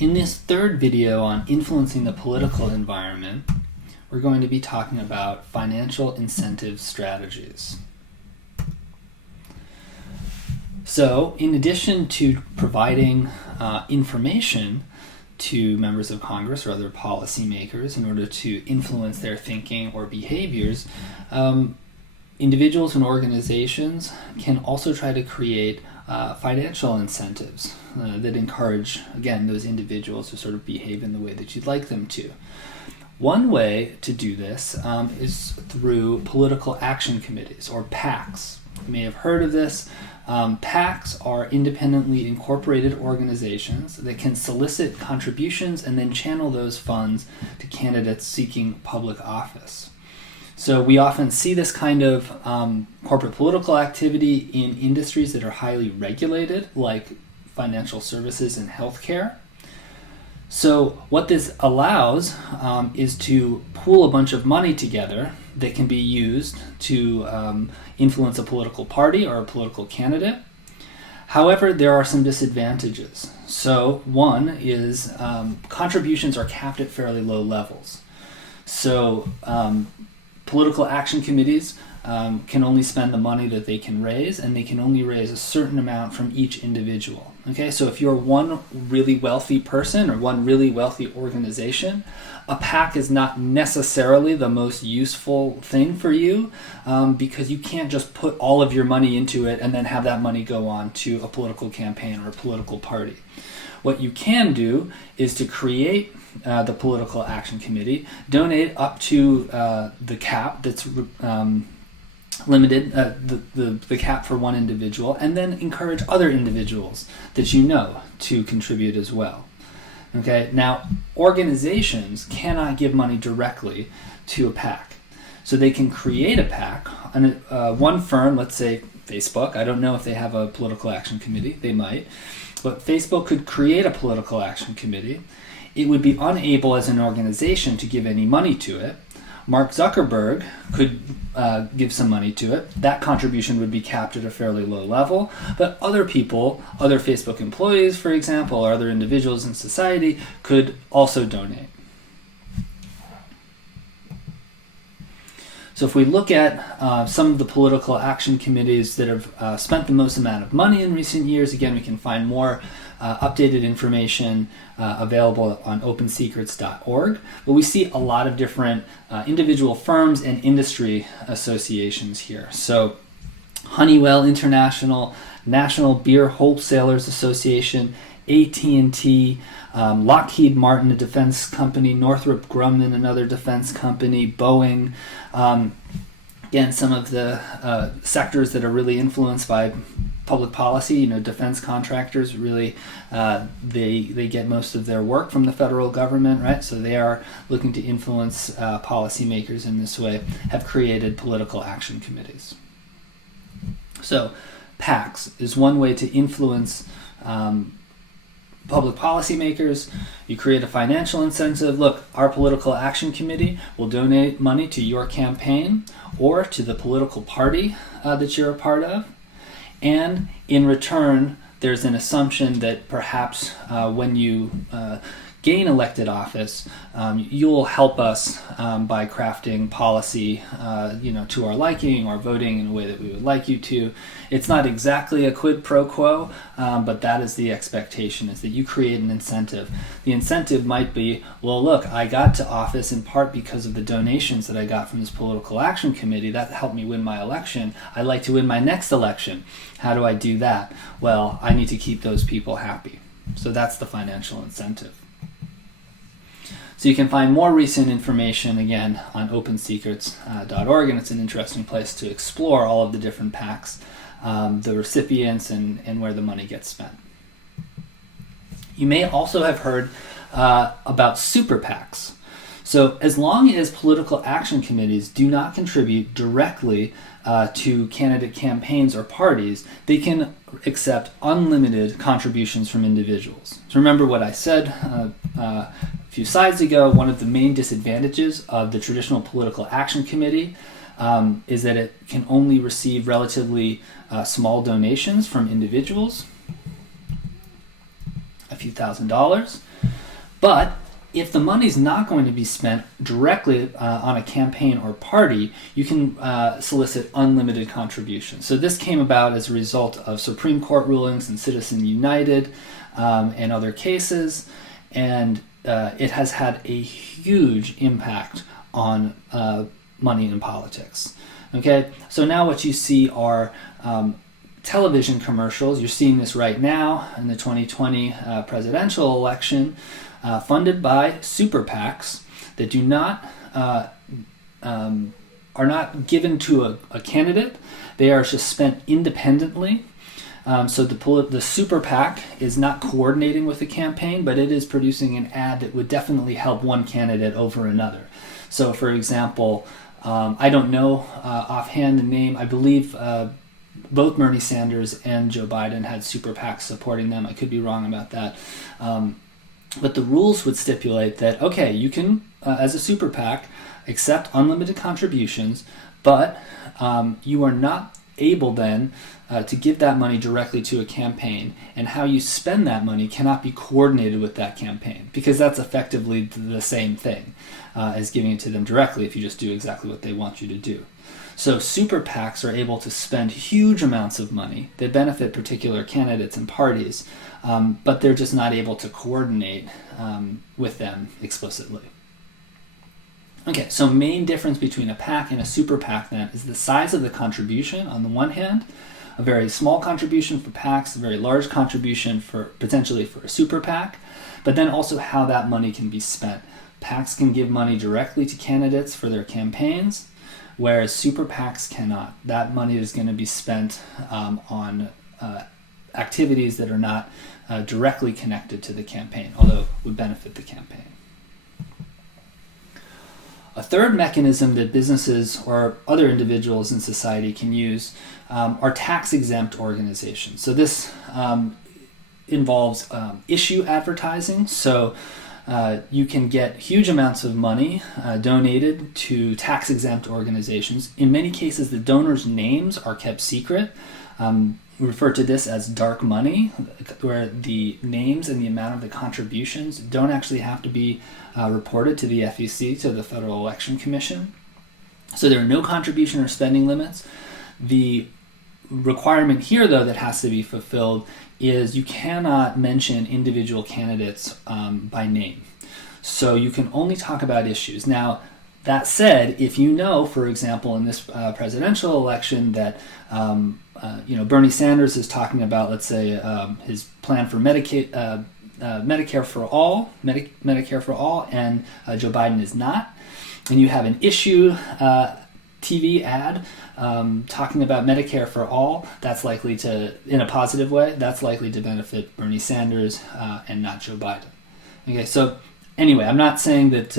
In this third video on influencing the political environment, we're going to be talking about financial incentive strategies. So, in addition to providing information to members of Congress or other policymakers in order to influence their thinking or behaviors, individuals and organizations can also try to create financial incentives that encourage, again, those individuals to sort of behave in the way that you'd like them to. One way to do this is through political action committees, or PACs. You may have heard of this. PACs are independently incorporated organizations that can solicit contributions and then channel those funds to candidates seeking public office. So we often see this kind of corporate political activity in industries that are highly regulated, like financial services and healthcare. So what this allows is to pool a bunch of money together that can be used to influence a political party or a political candidate. However, there are some disadvantages. So one is contributions are capped at fairly low levels. So political action committees can only spend the money that they can raise, and they can only raise a certain amount from each individual. Okay, so if you're one really wealthy person or one really wealthy organization, a PAC is not necessarily the most useful thing for you because you can't just put all of your money into it and then have that money go on to a political campaign or a political party. What you can do is to create the political action committee, donate up to the cap that's limited, the cap for one individual, and then encourage other individuals that you know to contribute as well. Okay, now organizations cannot give money directly to a PAC. So they can create a PAC, and one firm, let's say Facebook, I don't know if they have a political action committee, they might, but Facebook could create a political action committee. It would be unable as an organization to give any money to it. Mark Zuckerberg could give some money to it. That contribution would be capped at a fairly low level, but other people, other Facebook employees, for example, or other individuals in society could also donate. So if we look at some of the political action committees that have spent the most amount of money in recent years, again, we can find more updated information available on opensecrets.org. But we see a lot of different individual firms and industry associations here. So Honeywell International, National Beer Wholesalers Association, AT&T, Lockheed Martin, a defense company, Northrop Grumman, another defense company, Boeing. Again, some of the sectors that are really influenced by public policy, defense contractors really, they get most of their work from the federal government, right? So they are looking to influence policymakers in this way, have created political action committees. So PACs is one way to influence public policymakers. You create a financial incentive. Look, our political action committee will donate money to your campaign or to the political party that you're a part of. And in return, there's an assumption that perhaps when you gain elected office, you'll help us by crafting policy, to our liking or voting in a way that we would like you to. It's not exactly a quid pro quo, but that is the expectation, is that you create an incentive. The incentive might be, well, look, I got to office in part because of the donations that I got from this political action committee. That helped me win my election. I'd like to win my next election. How do I do that? Well, I need to keep those people happy. So that's the financial incentive. So you can find more recent information, again, on opensecrets.org, and it's an interesting place to explore all of the different PACs, the recipients, and where the money gets spent. You may also have heard about super PACs. So as long as political action committees do not contribute directly to candidate campaigns or parties, they can accept unlimited contributions from individuals. So remember what I said a few slides ago. One of the main disadvantages of the traditional political action committee is that it can only receive relatively small donations from individuals, a few $1,000s. But if the money's not going to be spent directly on a campaign or party, you can solicit unlimited contributions. So this came about as a result of Supreme Court rulings in Citizen United and other cases, and it has had a huge impact on money in politics. Okay, so now what you see are television commercials. You're seeing this right now in the 2020 presidential election, funded by super PACs that do not are not given to a candidate. They are just spent independently. So the super PAC is not coordinating with the campaign, but it is producing an ad that would definitely help one candidate over another. So, for example, I don't know offhand the name. I believe both Bernie Sanders and Joe Biden had super PACs supporting them. I could be wrong about that. But the rules would stipulate that, okay, you can, as a super PAC, accept unlimited contributions, but you are not able then to give that money directly to a campaign, and how you spend that money cannot be coordinated with that campaign, because that's effectively the same thing as giving it to them directly if you just do exactly what they want you to do. So super PACs are able to spend huge amounts of money that benefit particular candidates and parties, but they're just not able to coordinate with them explicitly. Okay, so main difference between a PAC and a super PAC then is the size of the contribution on the one hand. A very small contribution for PACs, a very large contribution for potentially for a super PAC, but then also how that money can be spent. PACs can give money directly to candidates for their campaigns, whereas super PACs cannot. That money is going to be spent on activities that are not directly connected to the campaign, although would benefit the campaign. A third mechanism that businesses or other individuals in society can use are tax-exempt organizations. So this involves issue advertising. So you can get huge amounts of money donated to tax-exempt organizations. In many cases, the donors' names are kept secret. We refer to this as dark money, where the names and the amount of the contributions don't actually have to be reported to the FEC, to the Federal Election Commission. So there are no contribution or spending limits. The requirement here, though, that has to be fulfilled is you cannot mention individual candidates by name. So you can only talk about issues. Now, that said, if you know, for example, in this presidential election that Bernie Sanders is talking about, let's say, his plan for Medicare for all, Medicare for all, and Joe Biden is not, and you have an issue TV ad talking about Medicare for all, that's likely to, in a positive way, that's likely to benefit Bernie Sanders and not Joe Biden. Okay, so anyway, I'm not saying that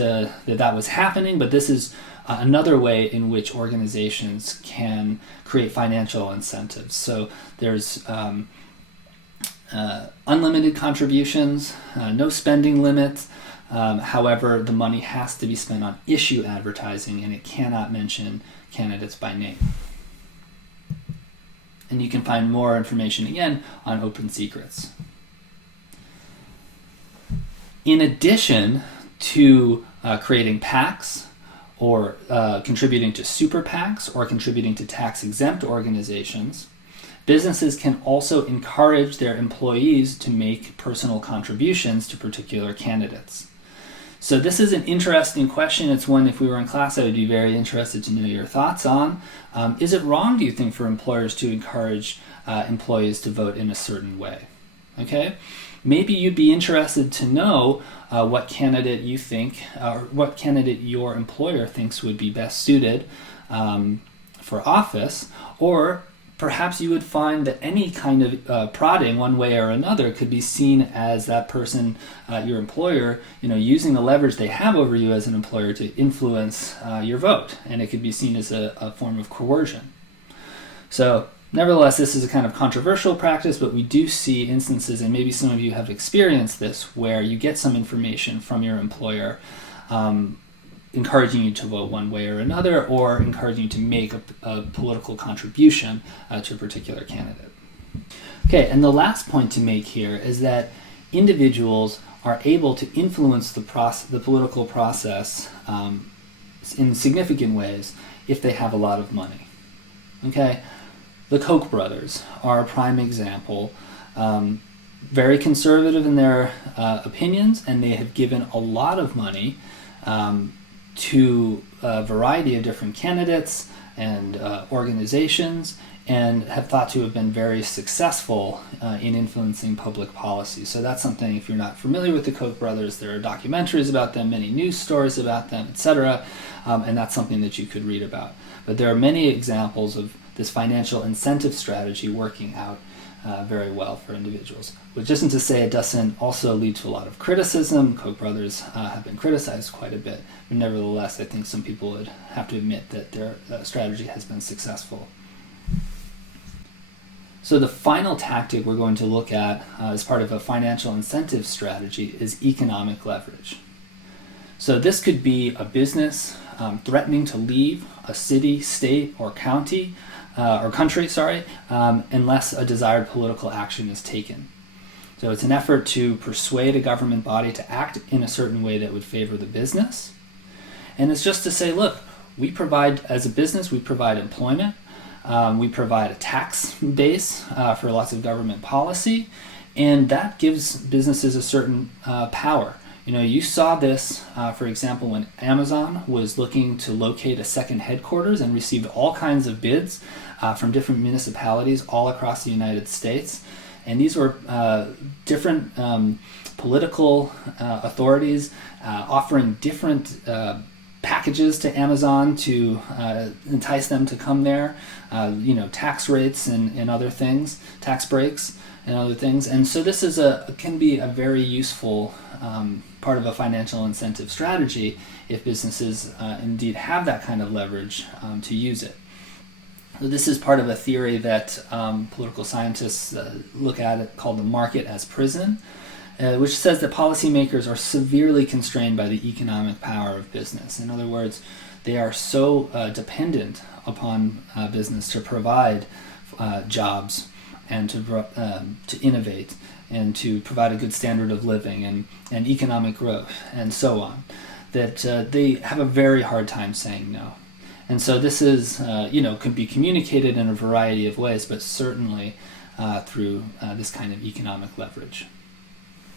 that was happening, but this is another way in which organizations can create financial incentives. So there's unlimited contributions, no spending limits. However, the money has to be spent on issue advertising, and it cannot mention candidates by name. And you can find more information, again, on Open Secrets. In addition to creating PACs, or contributing to super PACs, or contributing to tax-exempt organizations, businesses can also encourage their employees to make personal contributions to particular candidates. So this is an interesting question. It's one, if we were in class, I would be very interested to know your thoughts on. Is it wrong, do you think, for employers to encourage employees to vote in a certain way? Okay? Maybe you'd be interested to know what candidate you think, or what candidate your employer thinks would be best suited for office, or perhaps you would find that any kind of prodding one way or another could be seen as that person, your employer, using the leverage they have over you as an employer to influence your vote, and it could be seen as a form of coercion. So nevertheless, this is a kind of controversial practice, but we do see instances, and maybe some of you have experienced this, where you get some information from your employer encouraging you to vote one way or another, or encouraging you to make a political contribution to a particular candidate. Okay, and the last point to make here is that individuals are able to influence the political process in significant ways if they have a lot of money. Okay, the Koch brothers are a prime example. Very conservative in their opinions, and they have given a lot of money to a variety of different candidates and organizations, and have thought to have been very successful in influencing public policy. So that's something, if you're not familiar with the Koch brothers, there are documentaries about them, many news stories about them, etc., and that's something that you could read about. But there are many examples of this financial incentive strategy working out very well for individuals. Which isn't to say it doesn't also lead to a lot of criticism. Koch brothers have been criticized quite a bit, but nevertheless, I think some people would have to admit that their strategy has been successful. So the final tactic we're going to look at as part of a financial incentive strategy is economic leverage. So this could be a business threatening to leave a city, state, or county, or country, unless a desired political action is taken. So it's an effort to persuade a government body to act in a certain way that would favor the business. And it's just to say, look, as a business, we provide employment, we provide a tax base for lots of government policy, and that gives businesses a certain power. You saw this, for example, when Amazon was looking to locate a second headquarters and received all kinds of bids from different municipalities all across the United States. And these were different political authorities offering different packages to Amazon to entice them to come there, tax rates and other things, tax breaks and other things. And so this can be a very useful part of a financial incentive strategy if businesses indeed have that kind of leverage to use it. So this is part of a theory that political scientists look at it called the market as prison, which says that policymakers are severely constrained by the economic power of business. In other words, they are so dependent upon business to provide jobs and to innovate and to provide a good standard of living and economic growth and so on, that they have a very hard time saying no. And so this is, could be communicated in a variety of ways, but certainly through this kind of economic leverage.